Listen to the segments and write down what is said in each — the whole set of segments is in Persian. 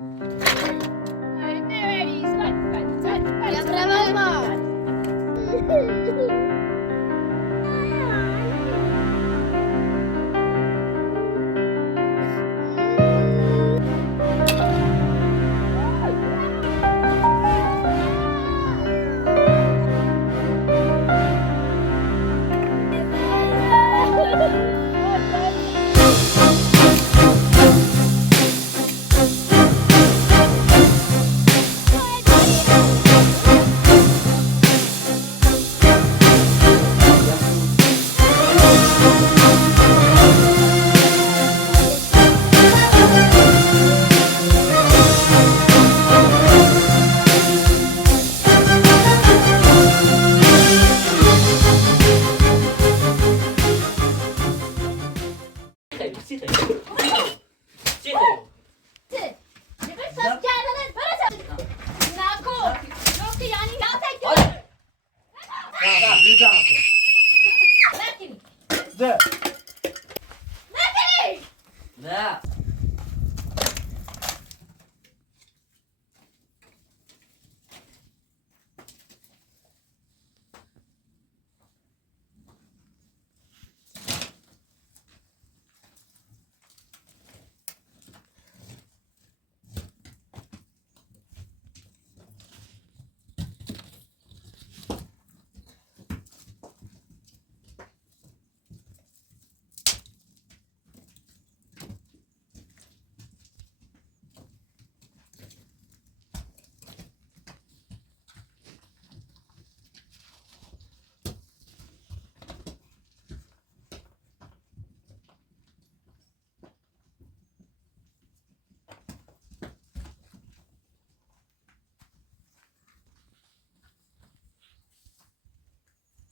Ay, Mary, sali. Ya bravo. نه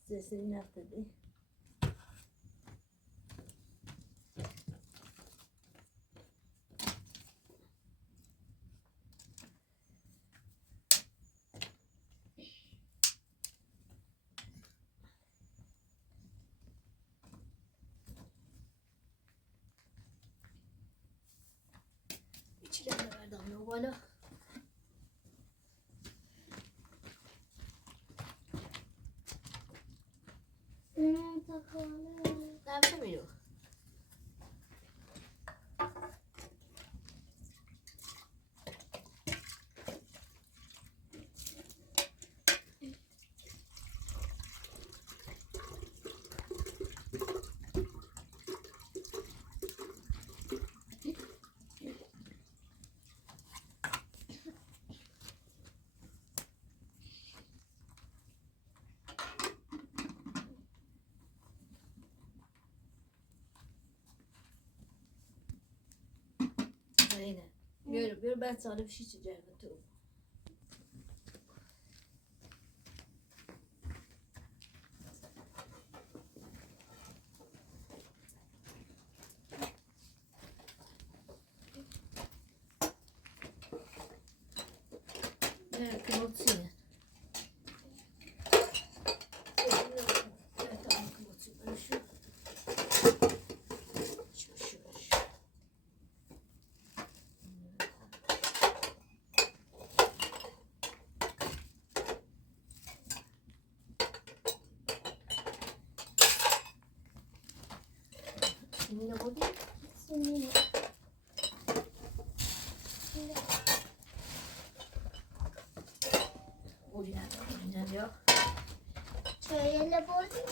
Sesini yaptırdı. İçlerine ver damla bana. Ne yapamıyor? Aynen. Gör ben sana bir şey çizeceğim. Tamam. Evet, kımıltıyor. Evet, tamam, kımıltıyor. Ben şu. Şu. Şimdi ne oldu? Şimdi. Oynanıyor. Şöyle bozdum.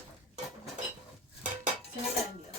Söylemiyor.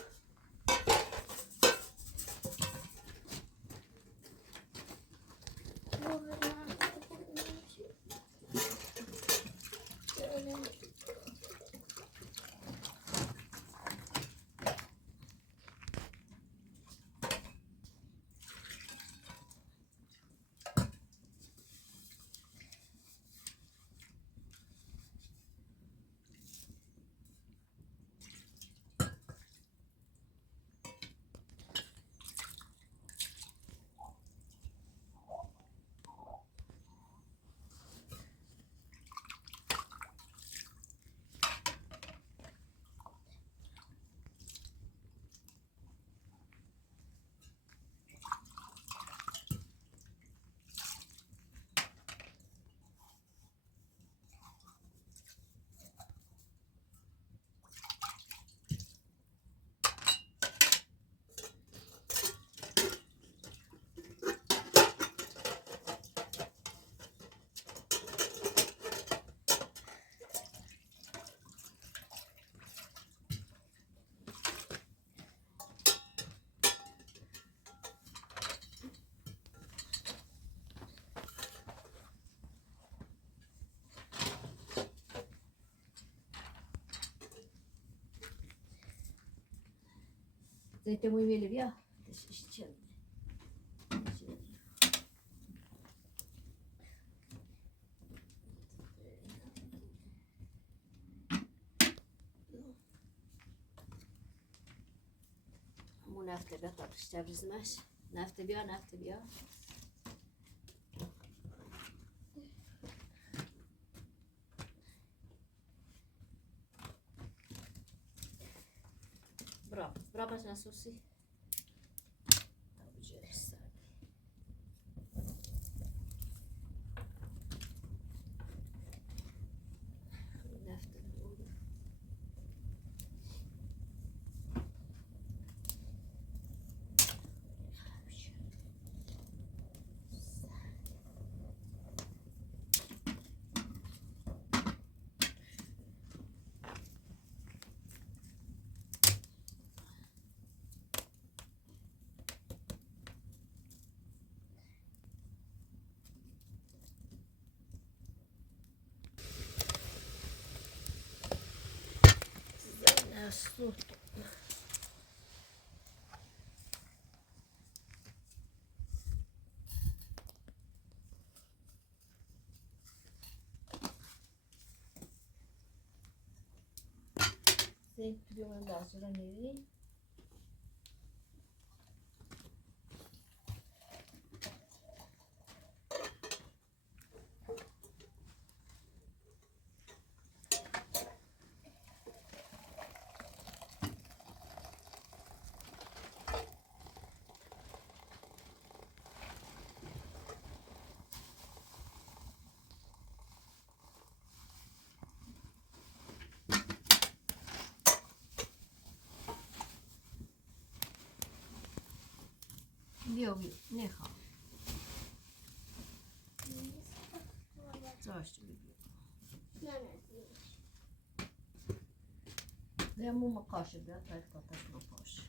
زيت موي ميلي بيا تشتغل مو نفته بيا طب تشتغل نفته بيا برافو عشان سوسي الصوت زين اليوم العصير نيري اليوم نخا زاشت ده مو مقاش بيا تايك تاك مقاش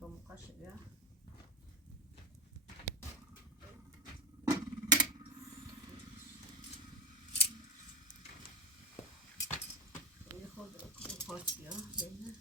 تو مقاش بيا ياخد مقاش بيا زين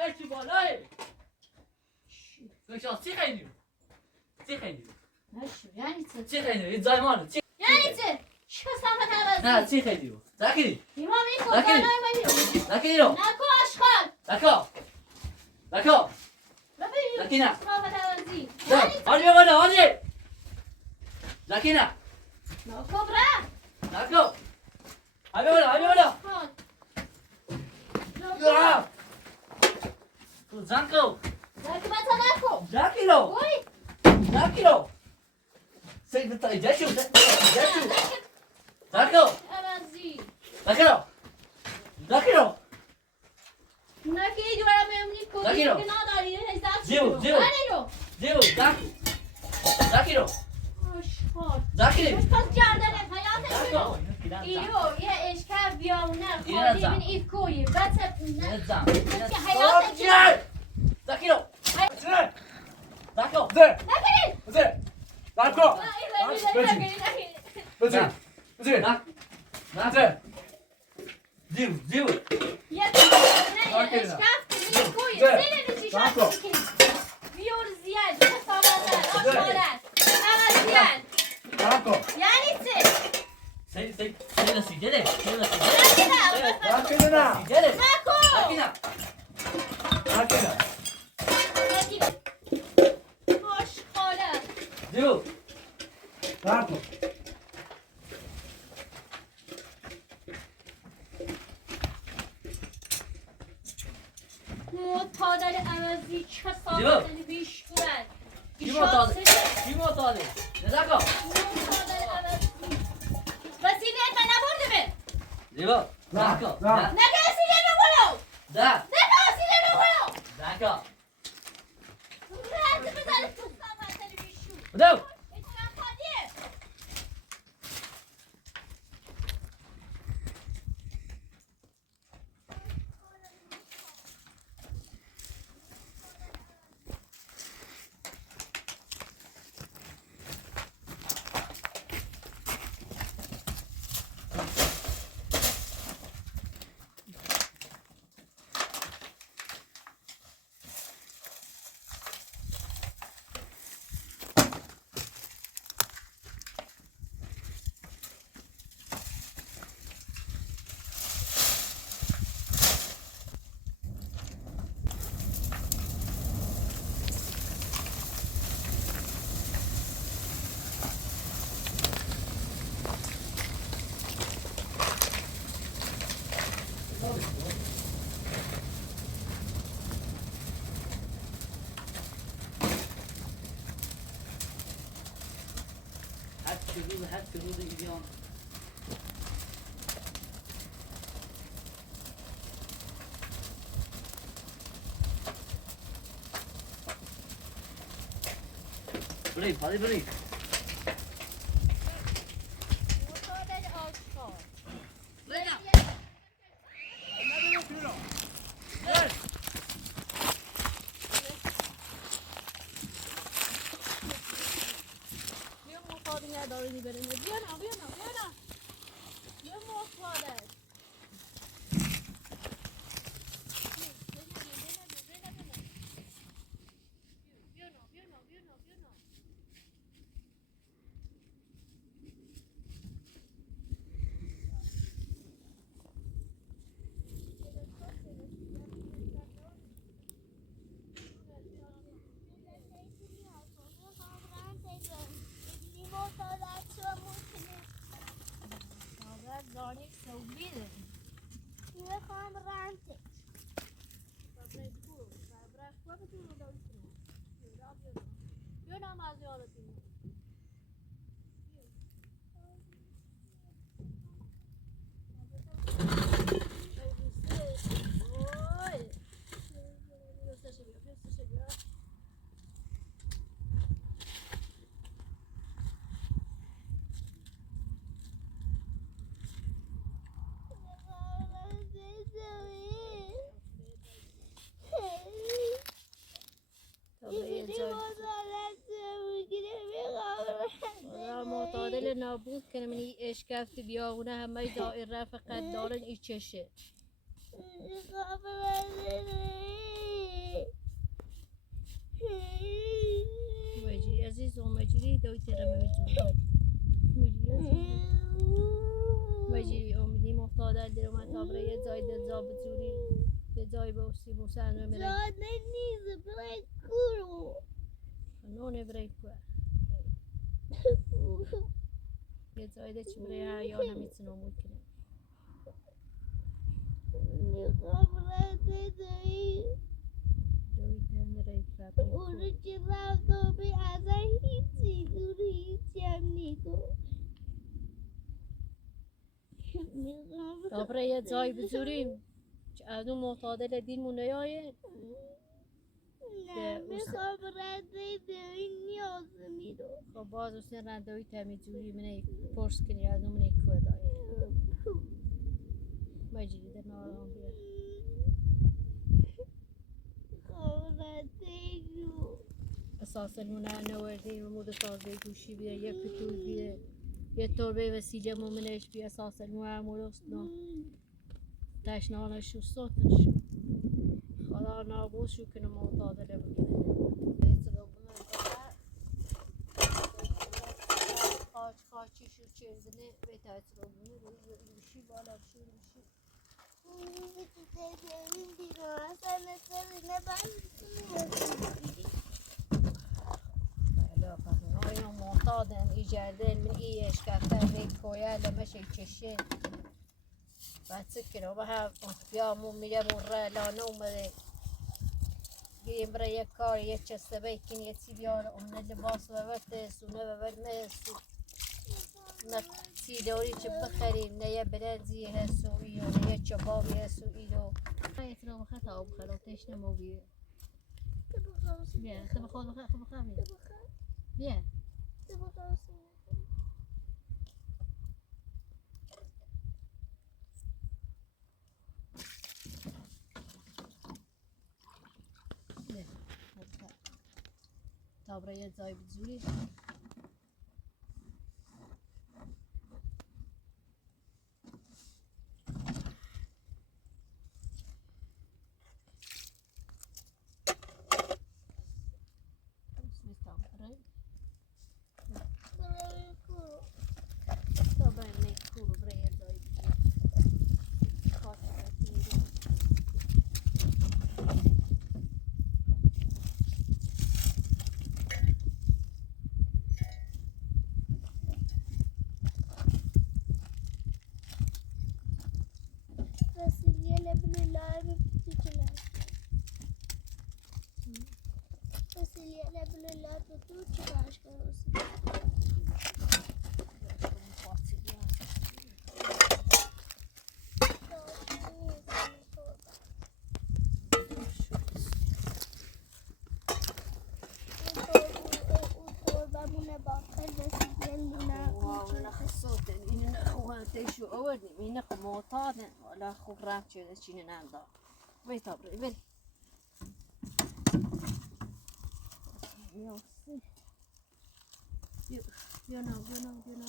قاعد بالای چی خیلی نشو يعني چی خیلی این زایمان چی یعنی چه؟ شو سمت نه چی خیلی زاکی ایمان میخواد دانای منی زاکی رو نکو اشخال لکا ببین زاکی نه سمت عوضی آری بیا بالا آری زاکی نه نکو برا نکن همه بالا آشغال یا تو زن کن زکی بطا نکن نکیلو وای نکیلو سید بتایی جشو نکن عوضی نکیلو نکی دوباره میمونی کلی نگیرو. که نداری هزار زیو. زیو نکیلو آشغال نکیلو پس گردنت حیاتش رو ایو یه اشکر بیامونه اینو خالی نزن. من ایف کوی بچه نزن که حیاتش رو نکیلو نکن نکنید نکن بزن نه نه زیو یه اشکر ایف کوی زیر نشیشت نکن. بیور زیاد کسامتن آشغالن عوضیان نکن یعنی چه؟ سید نسیده نکنه نه نکن نکنه آشغالن زیو نکن معتادل عوضی کسامتن بیشگونن کی معتاده نکن معتادل عوضی وسیله من نبرده به زیو نکن نه. نگه وسیله ببرو نه نگه وسیله ببرو نکن رد بزنه تو کسامتن بیشون بدو اترام خالیه هر روز ایران بری معتادل آشغال بیا معتادل نداری بریم بیا نه بیا معتادل دانی سوگیره میخوام رنده بیا نمازی آلتون معتادل نابود کنه منی اشکفت بیاغونه همه دائره فقط دارن ای چشه مجری عزیز و مجری دوی تیره مجری امیدی محتادل در اومد تابره یه جای در زابط زوری یه جای به اصلی موسن رو میره نونه برای کوه یه زایده چی برای یا نمیتونم میکنه میخوام رنده دایی دوی تن رای کرد اونو که رفت به ازا هیچی اونو هیچی هم نیگو میخوام دابره یه جای بذاریم که از اون معتادل دین نیایه نه میخوام رنده دایی نیاز میدو خب باز اصلا رندوی تمی جوری منه پرس کنی از اون منه کوه دایی مجیدی در نارام بیاد میخوام رنده جو اساسا اونه نوردین و مود تازه گوشی بیه یک پتول بیه یه تربه وسیجه مومنش بیه اساسا اونه مورست نه تشنانش و صوتش خدا نابوس شو کنه معتادله بگیره خاچی شو چیزنه بهتر رو بونه گوشی بالا شو گوشی این بیرون اصلا نصر نباید آیا معتادن ایجاردن من ایش کفتر ری کویا لمشی چشه بعد سكر وبها يا مو را لا نوم گیریم برای یک کار یک چسته بیکن یک سی بیار امن لباس و ورتس و نه ورمس و نه سیدوری چه بخریم نه یه برنزی هست و ایو نه یه چبابی هست و ایو نه یه تنو بخط آب بخر و تشنه مو بیه بیا خب بخواد بخر خب بخر بیا تا برای یه جای بزوری تا برای میکو برای یه جای بزوری خاطر بزوری وسیله لبن لعب بتجلى وسیله لبن لعب بتجلى عشان تيشو أودي مين خو معتادن ولا خو راب شو شيء ناندا بيت أبري بيت يونا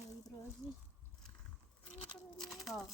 يبرازي ها